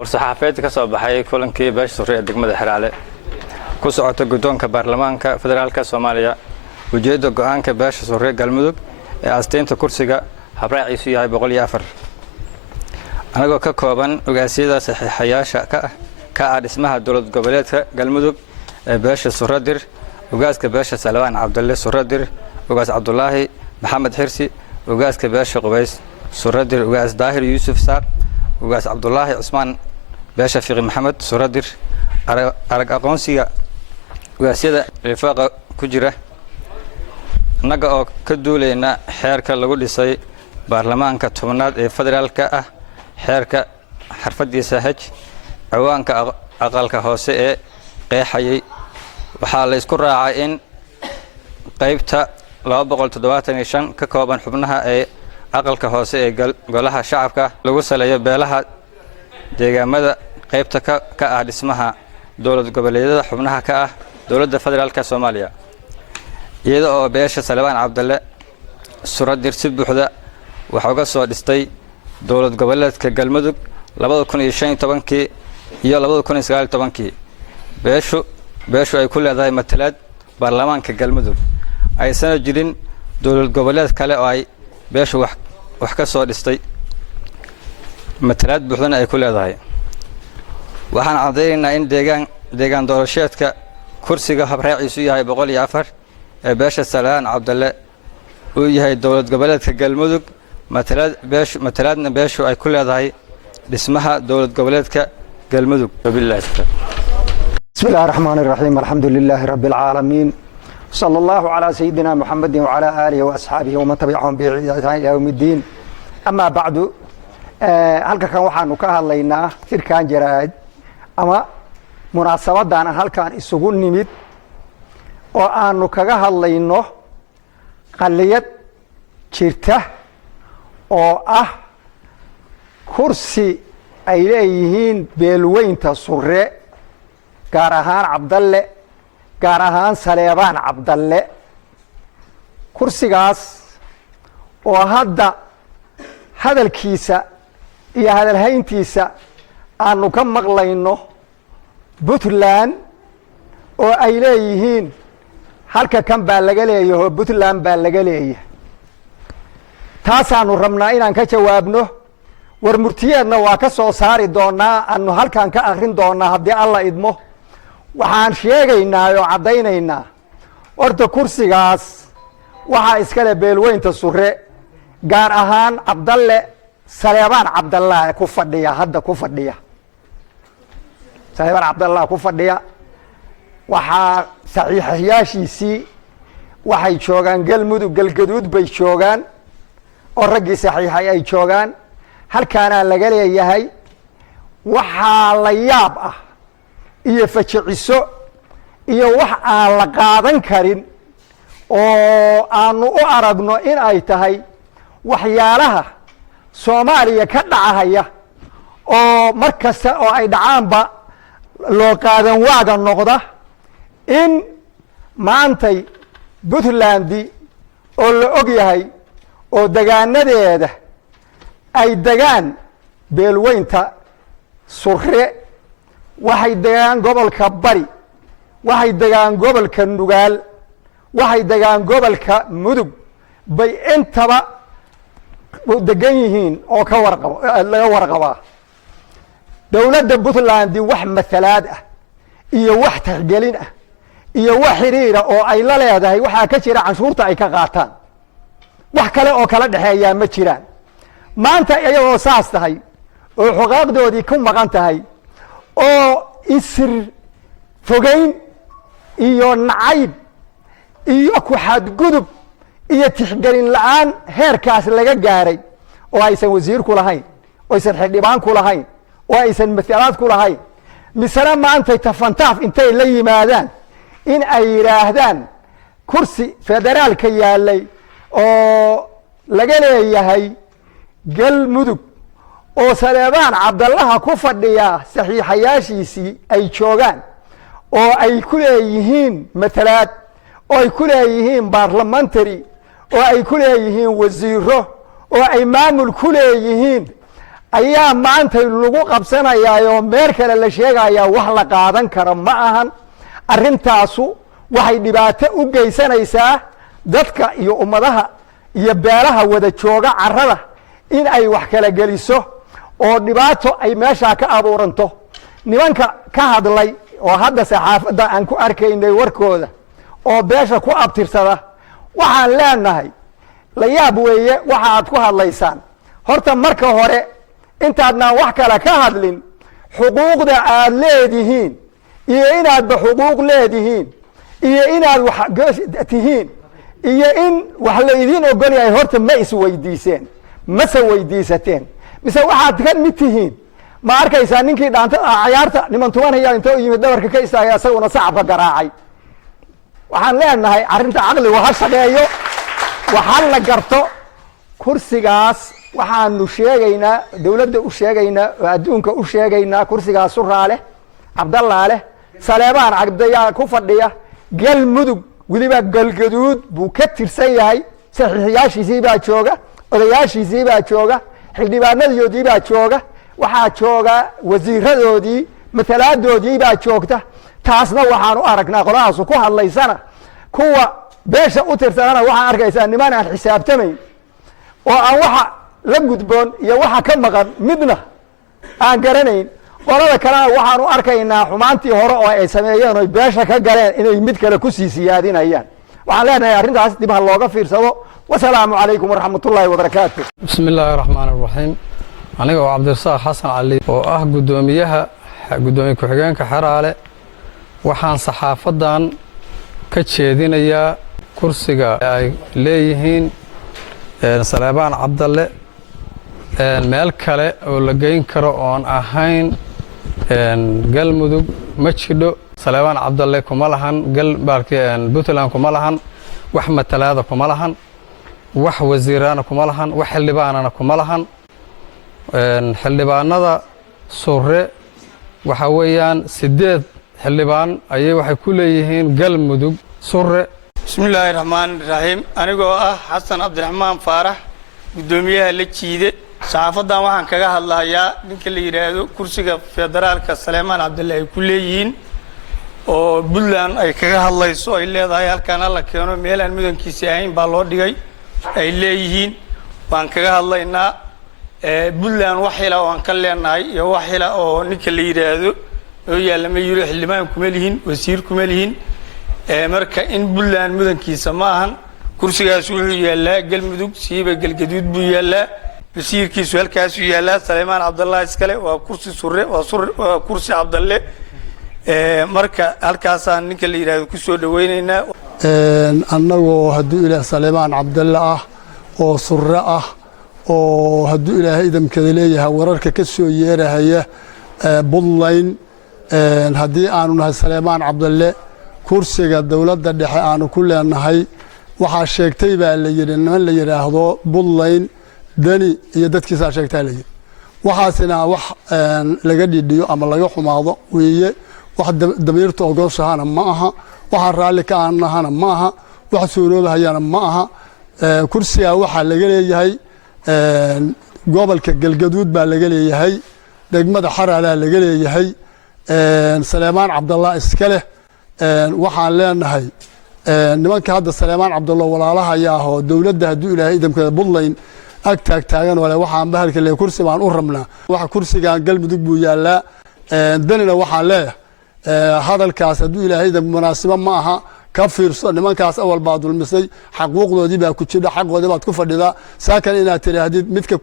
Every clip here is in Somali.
war-saxaafeed ka soo baxay kulankii beesha Soomaaliya degmada Xeraale ku socota guddoonka baarlamaanka federaalka Soomaaliya ujeedada go'aanka beesha Soomaaliya Galmudug ee asteynta kursiga habraaciisu yahay 104 anagoo ka kooban ogaasyada saxiixayaasha ka ah dhismaha dowlad goboleedka Galmudug ee beesha Sooradir ogaaska beesha Salawaan Cabdulle Sooradir ogaas Cabdullaahi Maxamed Xirsi ogaaska beesha Qubays Sooradir ogaas Daahir Yuusuf Saaq ogaas Cabdullaahi Cusmaan beesha Fiqi Maxamed Sooradir arag aqoonsiga ogaasyada rifaaqa ku jira naga oo ka duuleena xeerka lagu dhisay baarlamaanka tobnaad ee federaalka ah xeerka xarfadiisa haj awaanka aqalka hoose ee qeexayay waxaa la isku raacay in qaybta 275 ka kooban xubnaha ee aqalka hoose ee golaha shacabka lagu saleeyo beelaha deegaamada qaybta ka ah dhismaha dowlad goboleedyada xubnaha ka ah dowladda federaalka Soomaaliya iyada oo beesha Salawaan Cabdulle Sooradir si buuxda waxa uga soo dhistay dowlad goboleedka Galmudug 2015 iyo 2019 beeshu ay ku leedahay matalaad baarlamaanka Galmudug aysan jirin dowlad goboleed kale oo ay beeshu wax ka soo dhistay matalaad buuxdana ay ku leedahay waxaan cadeynaynaa in deegaan doorasheedka kursiga habraaciisu yahay 104 ee beesha Salawaan Cabdulle uu yahay dowlad goboleedka Galmudug matalaadna beeshu ay ku leedahay dhismaha dowlad goboleedka Galmudug billaah bismillaahir rahmaanir rahiim alxamdulillaahi rabbil caalamiin sallallahu ala sayyidina muhammadin wa ala alihi wa ashabihi wa man tabi'ahum bi ihsan ila yawmiddin amma ba'du halkan waxaanu ka hadlaynaa shirkan jaraa'id ama munaasabadan halkan isugu nimid oo aanu kaga hadlayno qaliyad jirta oo ah kursi ay leeyihiin beelweynta Surre gaar ahaan Cabdalle gaar ahaan Salawaan Cabdulle kursigaas oo hadda hadalkiisa iyo hadalhayntiisa aanu ka maqlayno Puntland oo ay leeyihiin halka kan baa laga leeyahay Puntland baa laga leeyahay taasaanu rabnaa inaan ka jawaabno war murtiyeedna waa ka soo saari doonaa aanu halkan ka akhrin doonaa haddii alla idmo waxaan sheegaynaa oo cadaynaynaa horta kursigaas waxaa iskale beelweynta Surre gaar ahaan Cabdalle Salawaan Cabdulle ku fadhiya hadda ku fadhiya Salawaan Cabdulle ku fadhiya waxaa saxiixayaashiisii waxay joogaan Galmudug galgaduud bay joogaan oo raggii saxiixay ay joogaan halkaana laga leeyahay waxaa la yaab ah iyo fajiciso iyo wax aan la qaadan karin oo aanu u aragno in ay tahay waxyaalaha Soomaaliya ka dhacaya oo markasta oo ay dhacaanba loo qaadan waaga noqda in maantay Puntland oo la og yahay oo degaanadeeda ay degaan beelweynta Surre waxay degaan gobolka Bari waxay degaan gobolka Nugaal waxay degaan gobolka Mudug bay intaba degan yihiin oo ka warqabo laga warqaba dowladda Puntland wax matalaad ah iyo wax tixgelin ah iyo wax xiriira oo ay la leedahay waxa ka jira canshuurta ay ka qaataan wax kale oo kala dhaxeeya ma jiraan maanta iyagoo saas tahay oo xuquuqdoodii ku maqan tahay oo isir fogeyn iyo nacayb iyo ku xadgudub iyo tixgelin la'aan heerkaas laga gaaray oo aysan wasiir ku lahayn oo aysan xildhibaan ku lahayn oo aysan matalaad ku lahayn misana maanta tafantaaf intay la yimaadaan in ay yiraahdaan kursi federaalka yaalay oo laga leeyahay Galmudug oo Salawaan Cabdulle ku fadhiya saxiixayaashiisii ay joogaan oo ay ku leeyihiin matalaad oo ay ku leeyihiin parliamentary oo ay ku leeyihiin wasiiro oo ay maamul ku leeyihiin ayaa maanta lagu qabsanayaa meel kale la sheegayaa wax la qaadan karo ma ahan arrintaasu waxay dhibaato u geysanaysaa dadka iyo ummadaha iyo beelaha wada jooga carrada in ay wax kala geliso oo dhibaato ay meeshaa ka abuuranto nimanka ka hadlay oo hadda saxaafadda aan ku arkaynay warkooda oo beesha ku abtirsada waxaan leenahay la yaab weeye waxa aad ku hadlaysaan horta marka hore intaadnaan wax kale ka hadlin xuquuqda aad leedihiin iyo inaadba xuquuq leedihiin iyo inaad wax tihiin iyo in wax la idiin ogol yahay horta ma isweydiiseen mase weydiisateen mise waxaad ka mid tihiin ma arkaysaa ninkii dhaanta cayaarta niman tumanaya intoo yimid dhabarka ka istaagay isaguna sacabka garaacay waxaan leenahay arrinta caqligu ha shaqeeyo waxaa la garto kursigaas waxaanu sheegaynaa dawladda u sheegaynaa oo adduunka u sheegaynaa kursigaas Xeraale Cabdallaale Saleebaan Cabdayaa ku fadhiya Galmudug waliba galgaduud buu ka tirsan yahay saxiixiyaashiisii baa jooga odayaashiisii baa jooga xildhibaanadoodii baa jooga waxaa jooga wasiiradoodii matalaadoodii baa joogta taasna waxaan u aragnaa qolahaas ku hadlaysana kuwa beesha u tirsanana waxaan arkaysaa niman aan xisaabtamayn oo aan waxa la gudboon iyo waxa ka maqan midna aan garanayn qolada kalena waxaan u arkaynaa xumaantii hore oo ay sameeyeen oo beesha ka galeen inay mid kale ku sii siyaadinayaan waxaan leenahay arrintaas dib ha looga fiirsado wasalaamu calaykum waraxmatullaahi wabarakaatu bismi illaahi raxmaani raxiim aniga oo cabdirasaaq xasan cali oo ah gudoomiye ku-xigeenka Xeraale waxaan saxaafadan ka jeedinayaa kursiga ay leeyihiin Saleebaan Cabdalle meel kale oo la geyn karo oon ahayn Galmudug ma jidho Saleebaan Cabdalle kuma lahan Puntland kuma lahan wax matalaada kuma lahan wax wasiirana kuma lahan wax xildhibaanana kuma lahan xildhibaanada Sure waxa weeyaan 8 xildhibaan ayay waxay ku leeyihiin Galmudug Sure bismillaahi raxmaani raxiim anigoo ah xasan cabdiraxmaan faarax gudoomiyaha la jiide saxaafadan waxaan kaga hadlayaa ninka la yiraahdo kursiga federaalka Saleebaan Cabdalle ay ku leeyihiin oo Puntland ay kaga hadlayso ay leedahay halkaan la keeno meel aan mudankiisa ahayn baa loo dhigay ay leeyihiin waan kaga hadlaynaa Puntland wax ila oo aan ka leenahay iyo wax ila oo ninka la yiraahdo oo yaalama yiro xildhibaan kuma lihin wasiir kuma lihin marka in Puntland mudankiisa ma ahan kursigaas wuxuu yaalaa Galmudug siiba galgaduud buu yaalaa wasiirkiisu halkaas uu yaalaa Saleebaan Cabdalle iskale waa kursi Sure waa kursi Cabdalle marka halkaasaan ninka la yiraahdo ku soo dhaweynaynaa annagoo hadduu ilaah Saleebaan Cabdalle ah oo Sure ah oo hadduu ilaahay idamkada leeyahay wararka ka soo yeerahaya Puntland haddii aanu nahay Saleebaan Cabdalle kursiga dawladda dhexe aanu ku leenahay waxaa sheegtay baa la yiri niman la yiraahdo Puntland dani iyo dadkiisa sheegtay la yiri waxaasina wax laga dhidhiyo ama laga xumaado weeye wax damiirta ogoshahana ma aha waxa raali ka ahana ma aha wax suuroobahayana ma aha kursiga waxa laga leeyahay gobolka galgaduud baa laga leeyahay degmada Xeraale laga leeyahay Saleebaan Cabdalle iskale waxaan leenahay nimanka hadda Saleebaan Cabdalle walaalaha ayaa oo dawladda hadduu ilaahay idamkada Puntland ag taagan wala waxaan bahalka leeyahay kursi baan u rabnaa waxa kursiga Galmudug buu yaalaa danina waxaan leeyahay hadalkaas hadduu ilaahay idam munaasaba ma aha ka fiirso nimankaas awal baad dulmisay xaquuqdoodii baa ku jira xaqoodii baad ku fadhidaa saakan inaad tiraahdid midka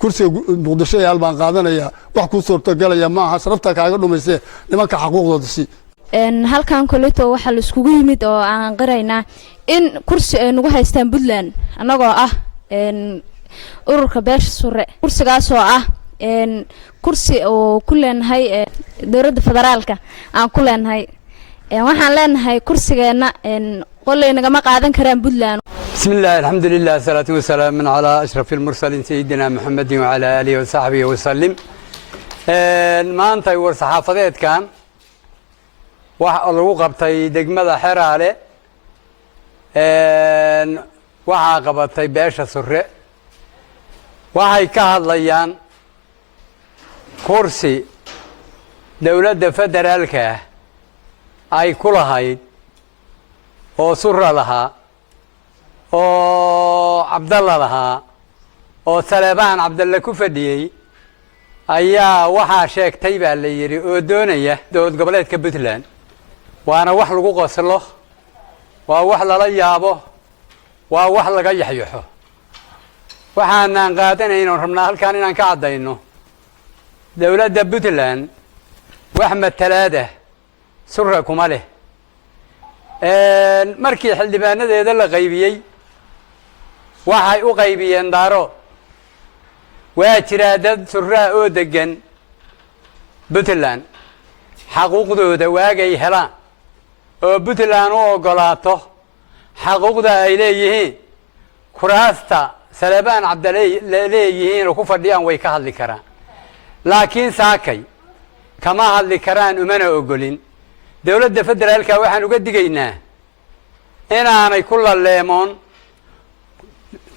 kursiga Muqdisho yaal baan qaadanaya wax ku suurto galaya ma aha sharafta kaaga dhumaysay nimanka xaquuqdooda si halkan koleeto waxa la iskugu yimid oo aan qiraynaa in kursi ay nagu haystaan Puntland anagoo ah ururka beesha Sure kursigaas oo ah kursi oo ku leenahay dawladda federaalka aan ku leenahay waxaan leenahay kursigeena qolay naga ma qaadan karaan Puntland bismillaah alxamdulillaah salaatu wasalaamu calaa ashrafil mursaliin sayyidina Muhammadin wa ala aalihi wa sahbihi wa sallim maanta war saxaafadeedkan waxa lagu qabtay degmada Xeraale waxa qabatay beesha Sure waxay ka hadlayaan kursi dowladda federaalka ay ku lahayd oo surra lahaa oo cabdalla lahaa oo saleebaan cabdalle ku fadhiyey ayaa waxaa sheegtay baa la yidhi oo doonaya dowlad goboleedka puntland waana wax lagu qoslo waa wax lala yaabo waa wax laga yaxyaxo waxaanaan qaadanayno rabnaa halkaan inaan ka caddayno dowladda puntland wax matalaada surra kuma leh markii xildhibaanadeeda la qaybiyey waxay u qaybiyeen daaro waa jiraa dad surraa oo deggan puntland xaquuqdooda waagay helaan oo puntland u oggolaato xaquuqda ay leeyihiin kuraasta saleebaan cabdalle leeyihiin oo ku fadhiyaan way ka hadli karaan laakiin saakay kama hadli karaan umana oggolin dowladda federaalka waxaan uga digaynaa inaanay ku laleemoon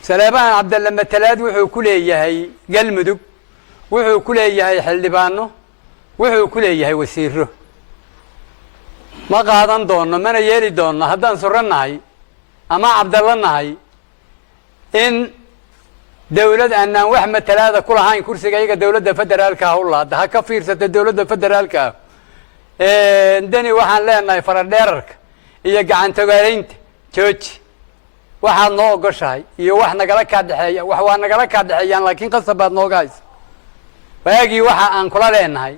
saleebaan cabdalle matalaad wuxuu ku leeyahay galmudug wuxuu ku leeyahay xildhibaano wuxuu ku leeyahay wasiiro ma qaadan doono mana yeeli doonno haddaan surro nahay ama cabdallo nahay in dowlad aanaan wax matalaada ku lahayn kursiga iyaga dowladda federaalka ha u laada ha ka fiirsata dowladda federaalka dani waxaan leenahay faradheerarka iyo gacantogaalaynta jooji waxaad noo ogoshahay iyo wax nagala kaa dhexeeya wax waa nagala kaa dhexeeyaan laakiin qasab baad nooga haysa waagii waxa aan kula leenahay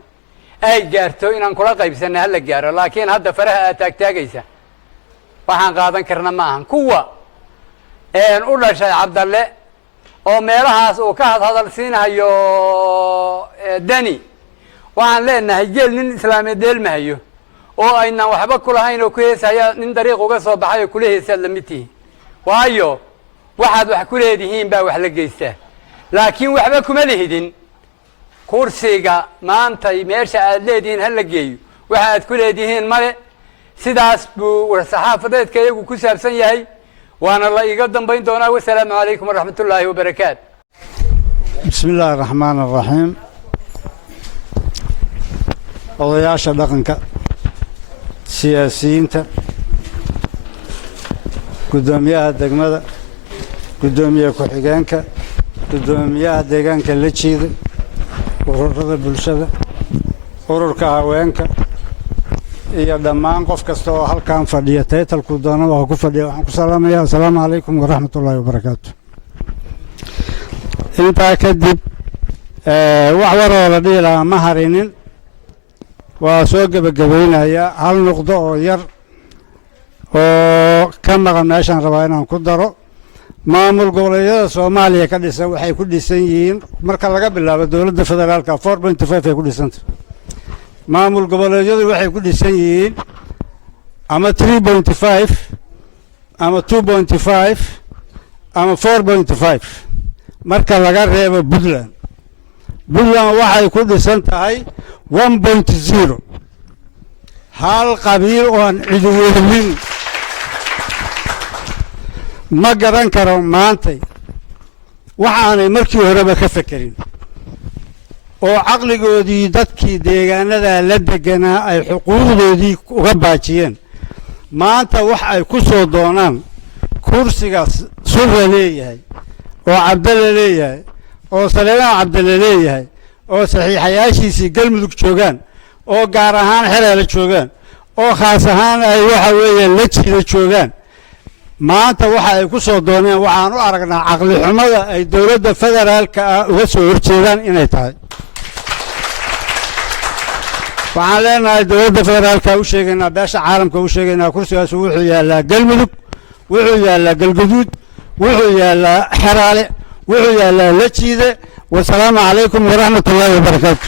ay gaarto inaan kula qaybsanay hala gaaro laakiin hadda faraha aad taagtaagaysa waxaan qaadan karna ma ahan kuwa u dhashay cabdalle oo meelahaas uu ka hadhadal siinahayo dani waxaan leenahay geel nin islaameed deelmahayo oo aynaan waxba ku lahayn oo ku heesaya nin dariiq uga soo baxay oo kula heesaad la mid tihiin waayo waxaad wax ku leedihiin baa wax la geystaa laakiin waxba kuma lihidin kursiga maantay meesha aad leedihiin ha la geeyo waxa aad ku leedihiin male sidaas buu war-saxaafadeedka iyagu ku saabsan yahay waana la iga dambayn doonaa wasalaamu calaykum waraxmat ullaahi wabarakaatu bismi illaahi araxmaan araxiim odayaasha dhaqanka siyaasiyiinta guddoomiyaha degmada guddoomiye ku-xigeenka guddoomiyaha deegaanka la jiida ururada bulshada ururka haweenka iyo dhammaan qof kasta oo halkan fadhiya taytalku doonaba ha ku fadhiya waxaan ku salaamayaa assalaamu calaykum waraxmat ullaahi wabarakaatu intaa kadib wax waroo la dhihi lahaa ma harinin waa soo gebagabaynayaa hal nuqdo oo yar oo ka maqan meeshaan rabaa inaan ku daro maamul goboleedyada soomaaliya ka dhisan waxay ku dhisan yihiin marka laga bilaabo dowladda federaalka 4.5 ay ku dhisantay maamul goboleedyadu waxay ku dhisan yihiin ama 3.5 ama 2.5 ama 4.5 marka laga reebo puntland waxay ku dhisan tahay 1.0 hal qabiil oo aan cidi wehelin ma garan karo maantay waxaanay markii horeba ka fekerin oo caqligoodii dadkii deegaanada la deganaa ay xuquuqdoodii uga baajiyeen maanta wax ay ku soo doonaan kursigaas surra leeyahay oo cabdalle leeyahay oo saleebaan cabdalle leeyahay oo saxiixayaashiisii galmudug joogaan oo gaar ahaan xeraale joogaan oo khaas ahaan ay waxa weeye la jiida joogaan maanta waxa ay ku soo dooneen waxaan u aragnaa caqli xumada ay dowladda federaalka ah uga soo horjeedaan inay tahay waxaan leenahay dowladda federaalka u sheegaynaa beesha caalamka u sheegaynaa kursigaas wuxuu yaallaa galmudug wuxuu yaallaa galguduud wuxuu yaallaa xeraale wuxuu yaallaa la jiide wasalaamu calaykum waraxmat ullaahi wabarakaatu